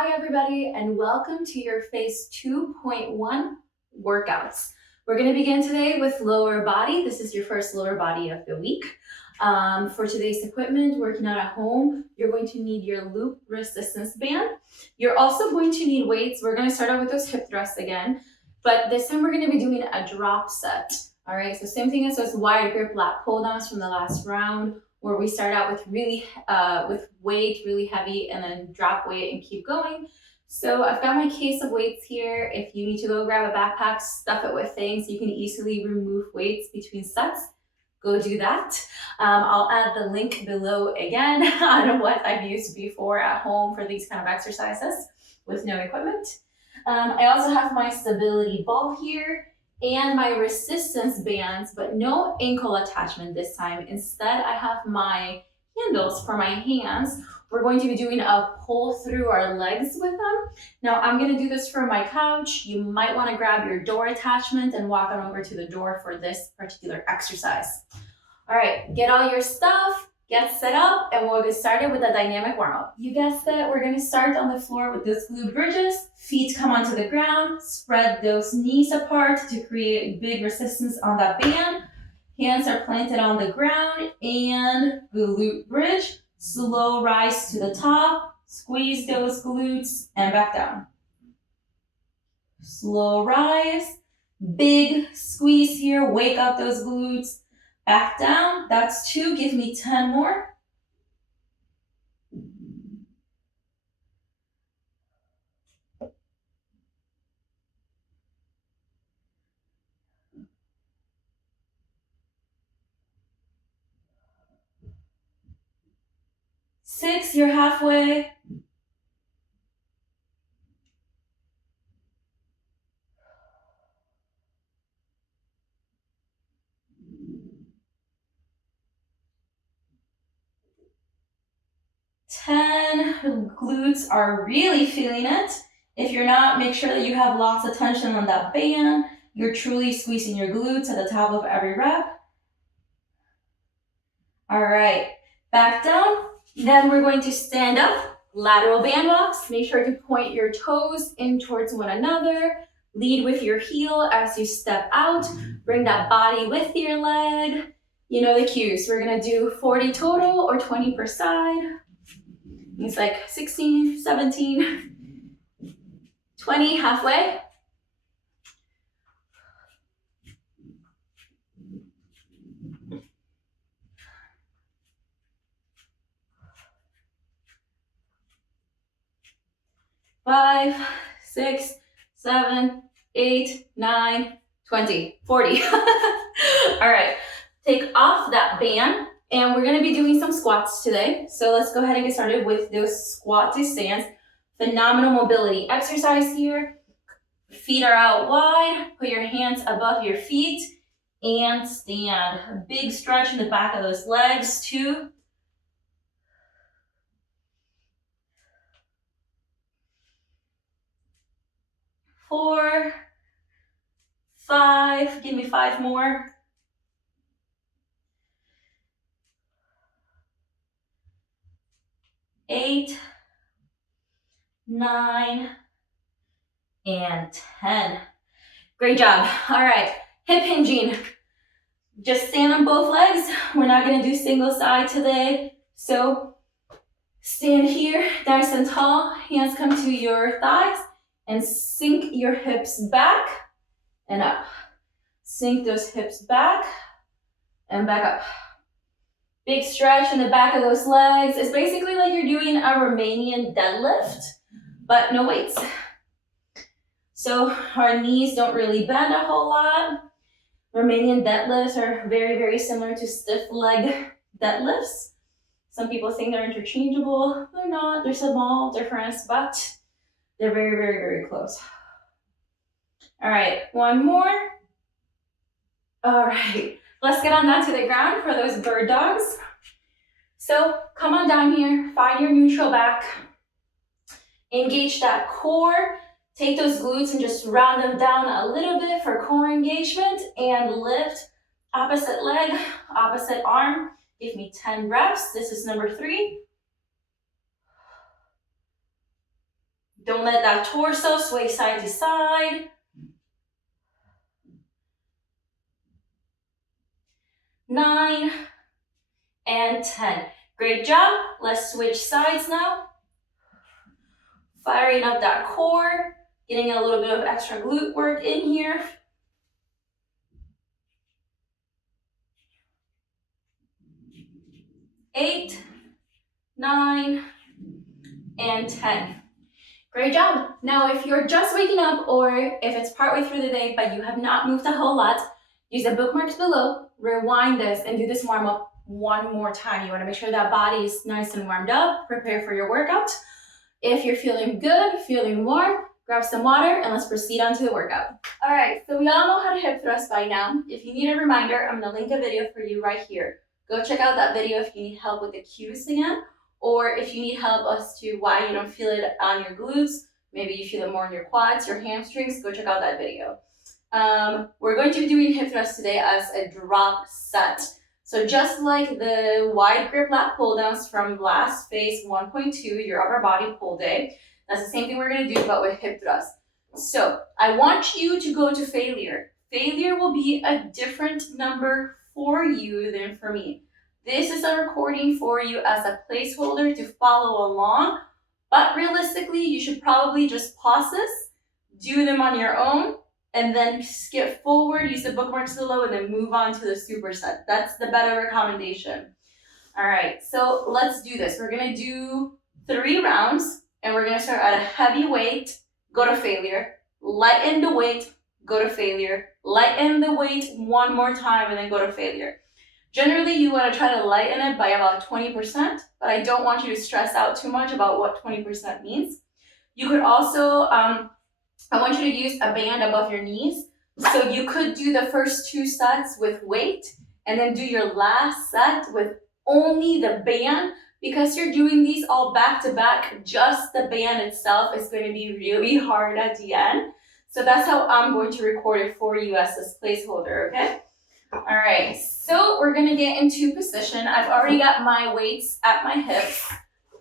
Hi everybody, and welcome to your phase 2.1 workouts. We're going to begin today with lower body. This is your first lower body of the week. For today's equipment, working out at home, you're going to need your loop resistance band. You're also going to need weights. We're going to start out with those hip thrusts again, but this time we're going to be doing a drop set. All right, so same thing as those wide grip lat pull downs from the last round, where we start out with with weight really heavy and then drop weight and keep going. So I've got my case of weights here. If you need to go grab a backpack, stuff it with things, you can easily remove weights between sets. Go do that. I'll add the link below again on what I've used before at home for these kind of exercises with no equipment. I also have my stability ball here and my resistance bands, but no ankle attachment this time. Instead, I have my handles for my hands. We're going to be doing a pull through our legs with them. Now, I'm going to do this from my couch. You might want to grab your door attachment and walk on over to the door for this particular exercise. All right, get all your stuff, get set up, and we'll get started with the dynamic warm-up. You guessed it, we're gonna start on the floor with those glute bridges. Feet come onto the ground, spread those knees apart to create big resistance on that band. Hands are planted on the ground and glute bridge. Slow rise to the top, squeeze those glutes and back down. Slow rise, big squeeze here, wake up those glutes. Back down, that's 2, give me 10 more. Six, you're halfway. Glutes are really feeling it. If you're not, make sure that you have lots of tension on that band. You're truly squeezing your glutes at the top of every rep. All right, back down. Then we're going to stand up, lateral band walks. Make sure to point your toes in towards one another. Lead with your heel as you step out. Bring that body with your leg. You know the cues. We're gonna do 40 total or 20 per side. It's like 16, 17, 20, halfway. Five, 6, 7, 8, 9, 20, 40. All right, take off that band and we're gonna be doing some squats today. So let's go ahead and get started with those squat to stands. Phenomenal mobility exercise here. Feet are out wide, put your hands above your feet and stand. A big stretch in the back of those legs, 2, 4, 5, give me 5 more. 8, 9, and 10. Great job. All right, hip hinging. Just stand on both legs. We're not gonna do single side today. So stand here, nice and tall. Hands come to your thighs and sink your hips back and up. Sink those hips back and back up. Big stretch in the back of those legs. It's basically like you're doing a Romanian deadlift, but no weights. So our knees don't really bend a whole lot. Romanian deadlifts are very, very similar to stiff leg deadlifts. Some people think they're interchangeable. They're not. There's a small difference, but they're very, very, very close. All right, one more. All right, let's get on down to the ground for those bird dogs. So come on down here, find your neutral back. Engage that core. Take those glutes and just round them down a little bit for core engagement and lift. Opposite leg, opposite arm. Give me 10 reps. This is number 3. Don't let that torso sway side to side. 9 and 10. Great job. Let's switch sides now. Firing up that core, getting a little bit of extra glute work in here. 8, 9, and 10. Great job. Now, if you're just waking up or if it's partway through the day but you have not moved a whole lot, use the bookmarks below, rewind this, and do this warm up one more time. You want to make sure that body is nice and warmed up, prepare for your workout. If you're feeling good, feeling warm, grab some water and let's proceed on to the workout. All right, so we all know how to hip thrust by now. If you need a reminder, I'm gonna link a video for you right here. Go check out that video if you need help with the cues again, or if you need help as to why you don't feel it on your glutes, maybe you feel it more in your quads, your hamstrings, go check out that video. We're going to be doing hip thrust today as a drop set. So just like the wide grip lat pull downs from last phase 1.2, your upper body pull day, that's the same thing we're gonna do but with hip thrust. So I want you to go to failure. Failure will be a different number for you than for me. This is a recording for you as a placeholder to follow along, but realistically, you should probably just pause this, do them on your own, and then skip forward, use the bookmarks below, and then move on to the superset. That's the better recommendation. All right, so let's do this. We're gonna do 3 rounds, and we're gonna start at a heavy weight, go to failure, lighten the weight, go to failure, lighten the weight one more time, and then go to failure. Generally, you wanna try to lighten it by about 20%, but I don't want you to stress out too much about what 20% means. You could also, I want you to use a band above your knees. So you could do the first 2 sets with weight and then do your last set with only the band. Because you're doing these all back to back, just the band itself is going to be really hard at the end. So that's how I'm going to record it for you as this placeholder, okay? All right, so we're gonna get into position. I've already got my weights at my hips.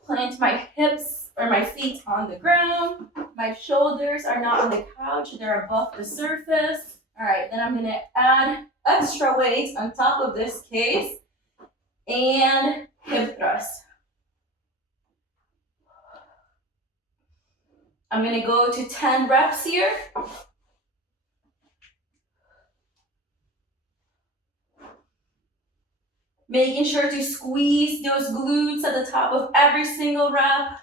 Plant my hips or my feet on the ground. My shoulders are not on the couch, they're above the surface. All right, then I'm gonna add extra weight on top of this case and hip thrust. I'm gonna go to 10 reps here. Making sure to squeeze those glutes at the top of every single rep.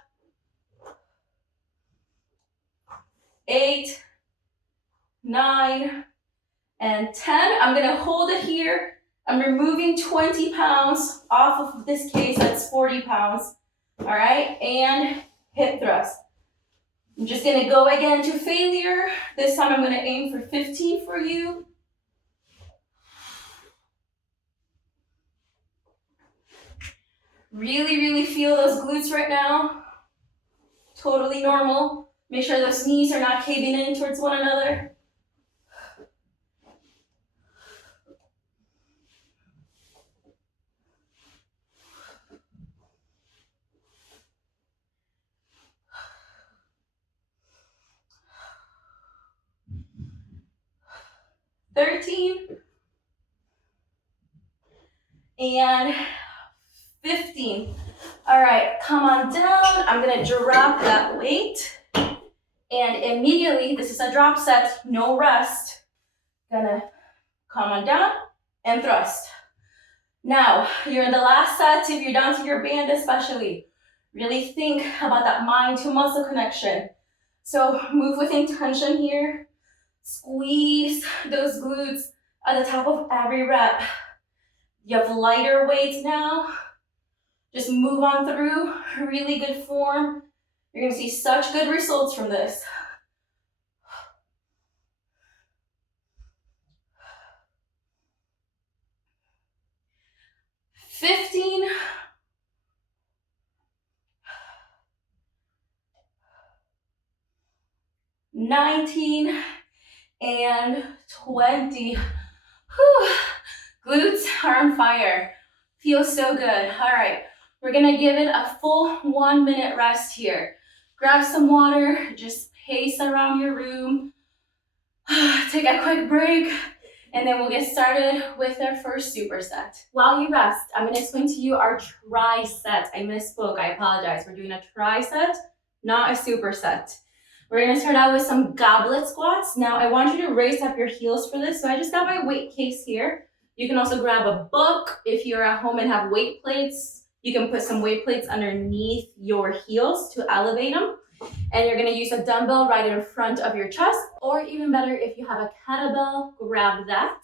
8, 9, and 10. I'm gonna hold it here. I'm removing 20 pounds off of this case, that's 40 pounds. All right, and hip thrust. I'm just gonna go again to failure. This time I'm gonna aim for 15 for you. Really, really feel those glutes right now. Totally normal. Make sure those knees are not caving in towards one another. And 15. All right, come on down. I'm gonna drop that weight. And immediately, this is a drop set, no rest. Gonna come on down and thrust. Now, you're in the last set, if you're down to your band especially. Really think about that mind to muscle connection. So move with intention here. Squeeze those glutes at the top of every rep. You have lighter weight now. Just move on through, really good form. You're gonna see such good results from this. 15. 19 and 20. Whew. Glutes are on fire. Feels so good. All right, we're gonna give it a full 1 minute rest here. grab some water, just pace around your room, take a quick break, and then we'll get started with our first superset. While you rest, I'm going to explain to you our tri-set. I misspoke, I apologize. We're doing a tri-set, not a superset. We're going to start out with some goblet squats. Now, I want you to raise up your heels for this. So I just got my weight case here. You can also grab a book. If you're at home and have weight plates, you can put some weight plates underneath your heels to elevate them. And you're going to use a dumbbell right in front of your chest, or even better, if you have a kettlebell, grab that.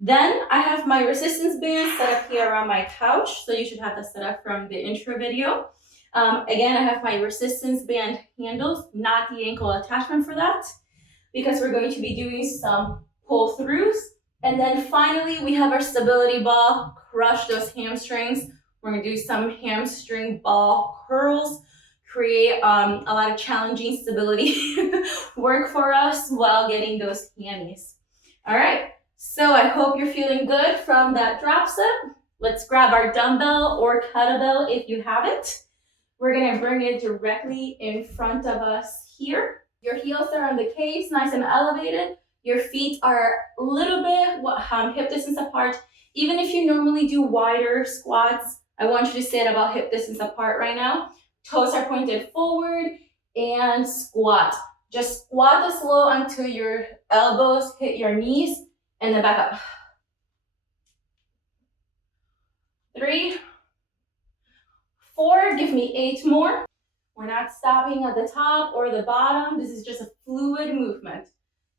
Then I have my resistance band set up here around my couch. So you should have that set up from the intro video. Again, I have my resistance band handles, not the ankle attachment for that, because we're going to be doing some pull throughs. And then finally, we have our stability ball, crush those hamstrings. We're going to do some hamstring ball curls, create a lot of challenging stability work for us while getting those hammies. All right, so I hope you're feeling good from that drop set. Let's grab our dumbbell or kettlebell if you have it. We're gonna bring it directly in front of us here. Your heels are on the case, nice and elevated. Your feet are a little bit hip distance apart. Even if you normally do wider squats, I want you to stay at about hip distance apart right now. Toes are pointed forward and squat. Just squat this low until your elbows hit your knees and then back up. 3, 4, give me 8 more. We're not stopping at the top or the bottom. This is just a fluid movement.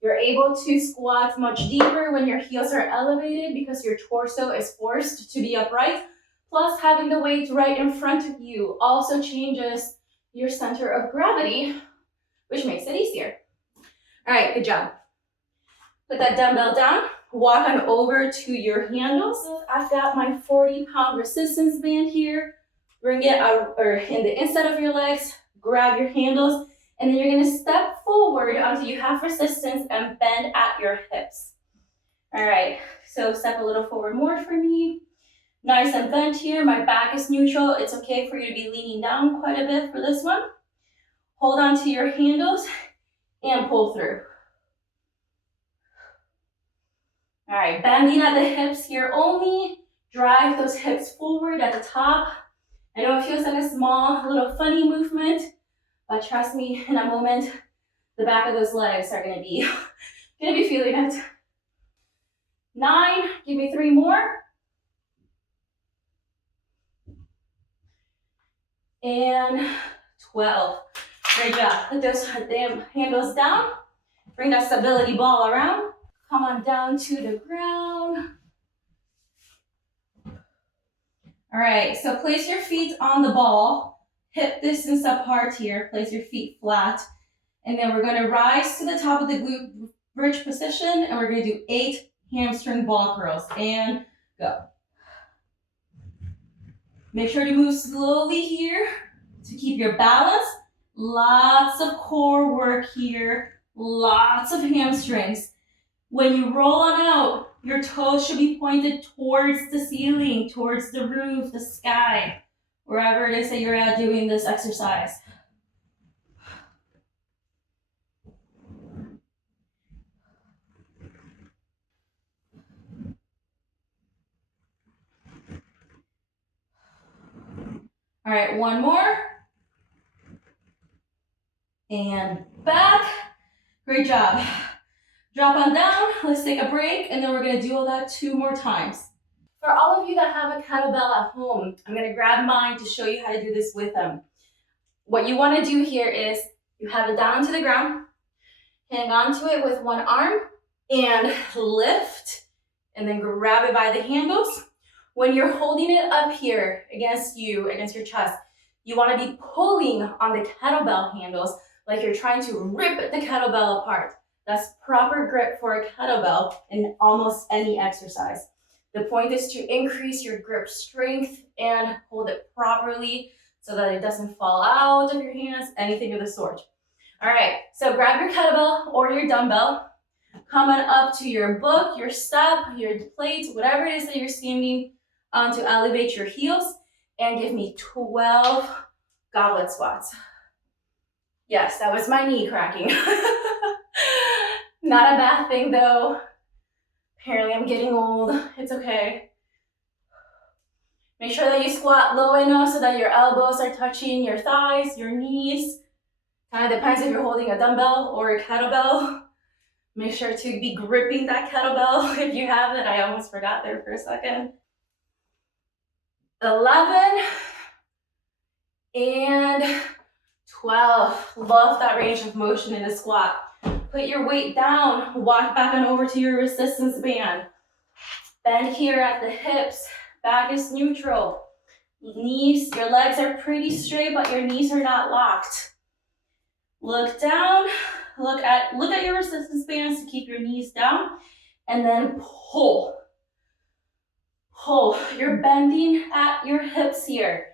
You're able to squat much deeper when your heels are elevated because your torso is forced to be upright. Plus, having the weight right in front of you also changes your center of gravity, which makes it easier. All right, good job. Put that dumbbell down, walk on over to your handles. I've got my 40-pound resistance band here. Bring it out or in the inside of your legs, grab your handles, and then you're gonna step forward until you have resistance and bend at your hips. All right, so step a little forward more for me. Nice and bent here, my back is neutral. It's okay for you to be leaning down quite a bit for this one. Hold on to your handles and pull through. All right, bending at the hips here only. Drive those hips forward at the top. I know it feels like a small, little funny movement, but trust me, in a moment, the back of those legs are gonna be feeling it. 9, give me 3 more. And 12. Great job. Put those damn handles down. Bring that stability ball around. Come on down to the ground. All right, so place your feet on the ball, hip distance apart here, place your feet flat, and then we're gonna rise to the top of the glute bridge position, and we're gonna do 8 hamstring ball curls, and go. Make sure to move slowly here to keep your balance. Lots of core work here, lots of hamstrings. When you roll on out, your toes should be pointed towards the ceiling, towards the roof, the sky, wherever it is that you're at doing this exercise. All right, 1 more. And back. Great job. Drop on down, let's take a break, and then we're gonna do all that 2 more times. For all of you that have a kettlebell at home, I'm gonna grab mine to show you how to do this with them. What you wanna do here is, you have it down to the ground, hang on to it with one arm, and lift, and then grab it by the handles. When you're holding it up here against your chest, you wanna be pulling on the kettlebell handles like you're trying to rip the kettlebell apart. That's proper grip for a kettlebell in almost any exercise. The point is to increase your grip strength and hold it properly so that it doesn't fall out of your hands, anything of the sort. All right, so grab your kettlebell or your dumbbell, come on up to your book, your step, your plate, whatever it is that you're standing on to elevate your heels, and give me 12 goblet squats. Yes, that was my knee cracking. Not a bad thing though. Apparently I'm getting old. It's okay. Make sure that you squat low enough so that your elbows are touching your thighs, your knees. Kind of depends if you're holding a dumbbell or a kettlebell. Make sure to be gripping that kettlebell if you have it. I almost forgot there for a second. 11 and 12. Love that range of motion in the squat. Put your weight down, walk back and over to your resistance band. Bend here at the hips, back is neutral. Knees, your legs are pretty straight, but your knees are not locked. Look down, look at your resistance bands to keep your knees down, and then pull. Pull. You're bending at your hips here.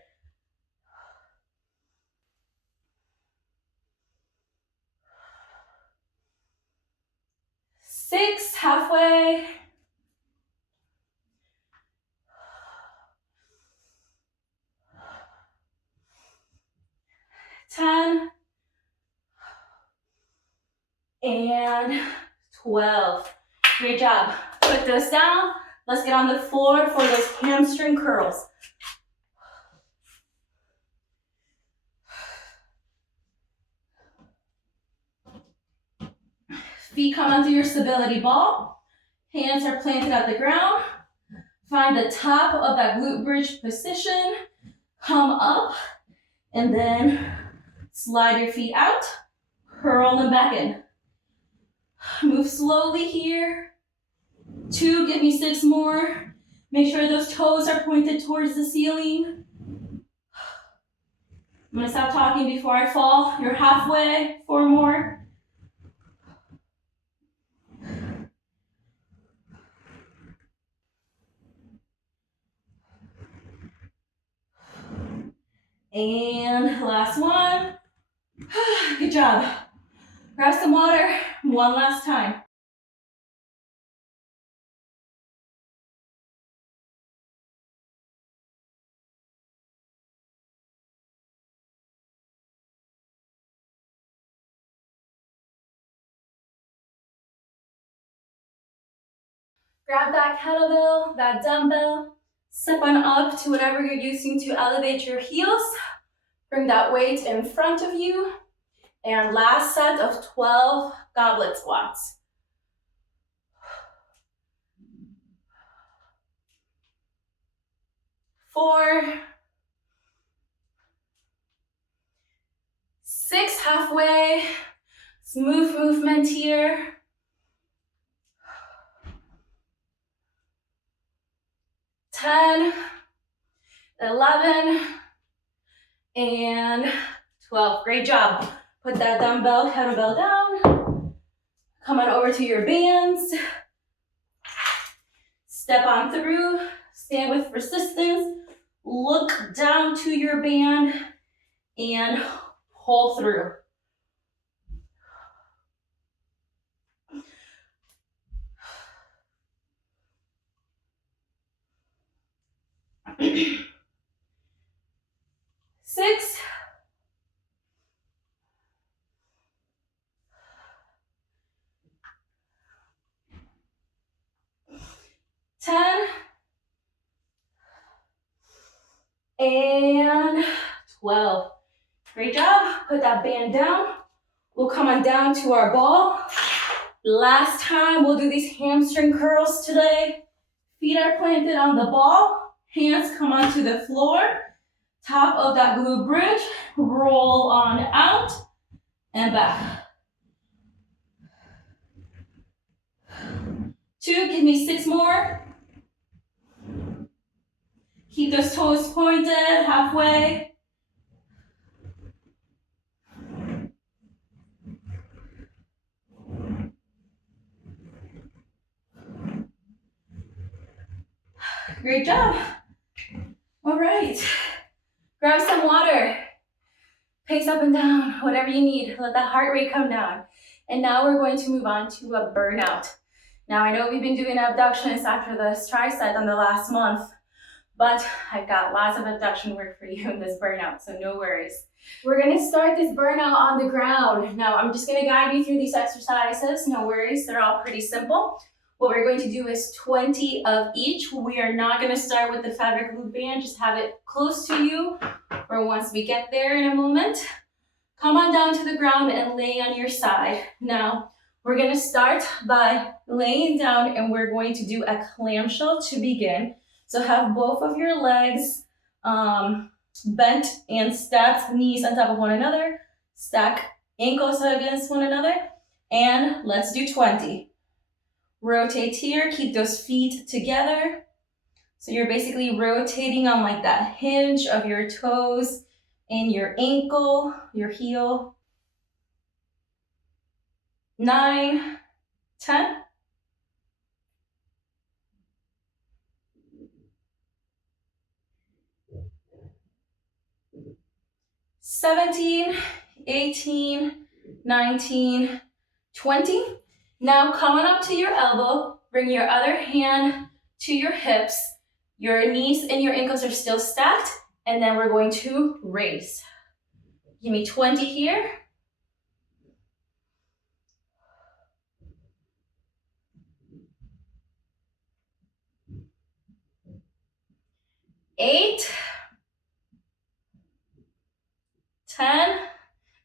6, halfway. 10 and 12. Great job. Put those down. Let's get on the floor for those hamstring curls. Feet come onto your stability ball. Hands are planted at the ground. Find the top of that glute bridge position. Come up and then slide your feet out. Curl them back in. Move slowly here. 2, give me 6 more. Make sure those toes are pointed towards the ceiling. I'm gonna stop talking before I fall. You're halfway. 4 more. And last one. Good job. Grab some water. One last time. Grab that kettlebell, that dumbbell, step on up to whatever you're using to elevate your heels. Bring that weight in front of you. And last set of 12 goblet squats. 4, 6, halfway. Smooth movement here. 10, 11, and 12. Great job. Put that dumbbell, kettlebell down. Come on over to your bands. Step on through. Stand with resistance. Look down to your band and pull through. Six, 10, and 12. Great job. Put that band down. We'll come on down to our ball. Last time, we'll do these hamstring curls today. Feet are planted on the ball. Hands come onto the floor. Top of that glute bridge. Roll on out and back. 2, give me 6 more. Keep those toes pointed, halfway. Great job. All right. Grab some water. Pace up and down, whatever you need. Let that heart rate come down. And now we're going to move on to a burnout. Now I know we've been doing abductions after the tri set on the last month, but I've got lots of abduction work for you in this burnout, so no worries. We're gonna start this burnout on the ground. Now, I'm just gonna guide you through these exercises, no worries, they're all pretty simple. What we're going to do is 20 of each. We are not gonna start with the fabric loop band, just have it close to you for once we get there in a moment. Come on down to the ground and lay on your side. Now, we're gonna start by laying down and we're going to do a clamshell to begin. So have both of your legs bent and stacked knees on top of one another, stack ankles against one another, and let's do 20. Rotate here, keep those feet together. So you're basically rotating on like that hinge of your toes and your ankle, your heel. 9, 10. 17, 18, 19, 20. Now come on up to your elbow, bring your other hand to your hips. Your knees and your ankles are still stacked, and then we're going to raise. Give me 20 here. 8, 10.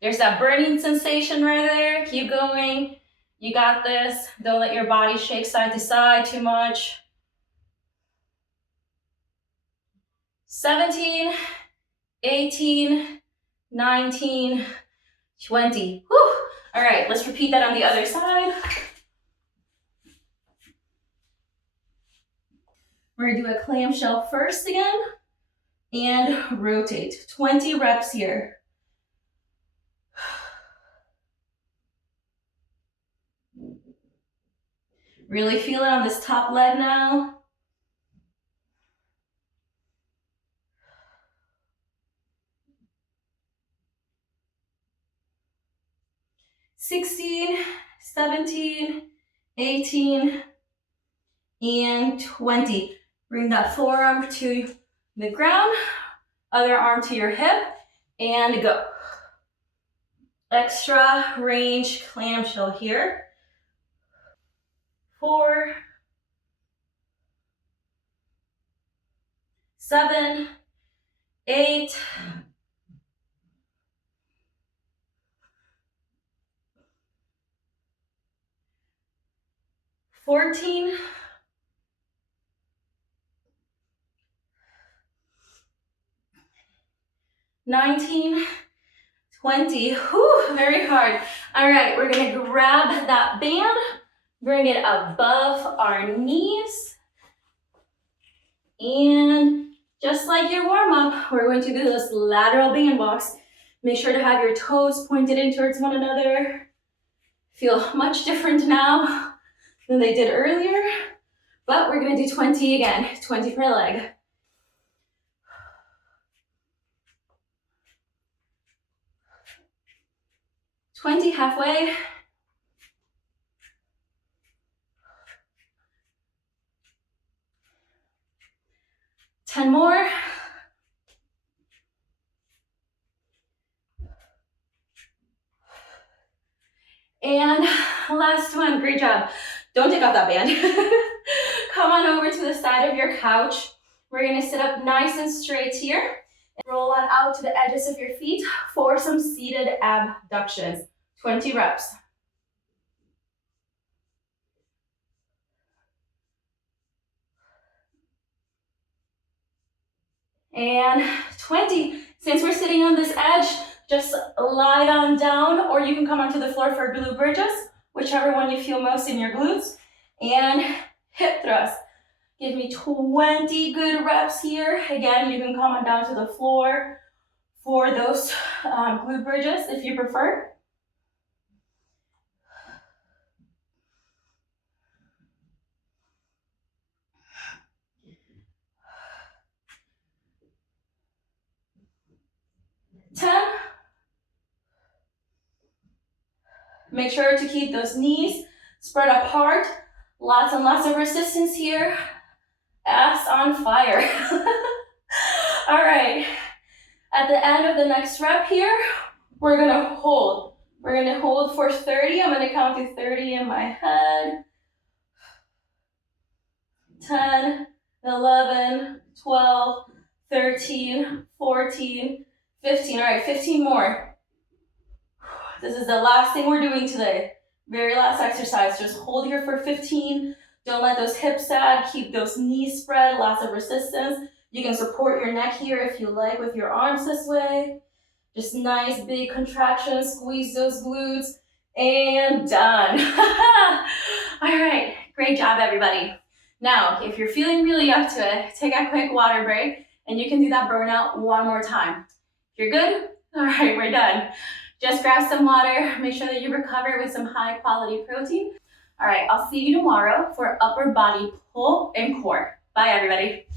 There's that burning sensation right there. Keep going. You got this. Don't let your body shake side to side too much. 17, 18, 19, 20. Whew. All right, let's repeat that on the other side. We're gonna do a clamshell first again and rotate. 20 reps here. Really feel it on this top leg now. 16, 17, 18, and 20. Bring that forearm to the ground, other arm to your hip, and go. Extra range clamshell here. 4, 7, 8, 14, 19, 20. Whew, very hard. All right, we're gonna grab that band, bring it above our knees, and just like your warm-up, we're going to do this lateral band walks. Make sure to have your toes pointed in towards one another. Feel much different now than they did earlier, but we're gonna do 20 again, 20 per leg. 20 halfway. Ten more. And last one, great job. Don't take off that band. Come on over to the side of your couch. We're gonna sit up nice and straight here. Roll on out to the edges of your feet for some seated abductions. 20 reps. And 20. Since we're sitting on this edge, just lie on down, or you can come onto the floor for glute bridges, whichever one you feel most in your glutes. And hip thrust. Give me 20 good reps here. Again, you can come on down to the floor for those glute bridges if you prefer. Make sure to keep those knees spread apart. Lots and lots of resistance here. ass on fire. All right, at the end of the next rep here, we're gonna hold. We're gonna hold for 30. I'm gonna count to 30 in my head. 10, 11, 12, 13, 14, 15. All right, 15 more. This is the last thing we're doing today. Very last exercise. Just hold here for 15. Don't let those hips sag. Keep those knees spread. Lots of resistance. You can support your neck here if you like with your arms this way. Just nice big contractions. Squeeze those glutes. And done. All right. Great job, everybody. Now, if you're feeling really up to it, take a quick water break and you can do that burnout one more time. If you're good, all right, we're done. Just grab some water, make sure that you recover with some high quality protein. All right, I'll see you tomorrow for upper body pull and core. Bye, everybody.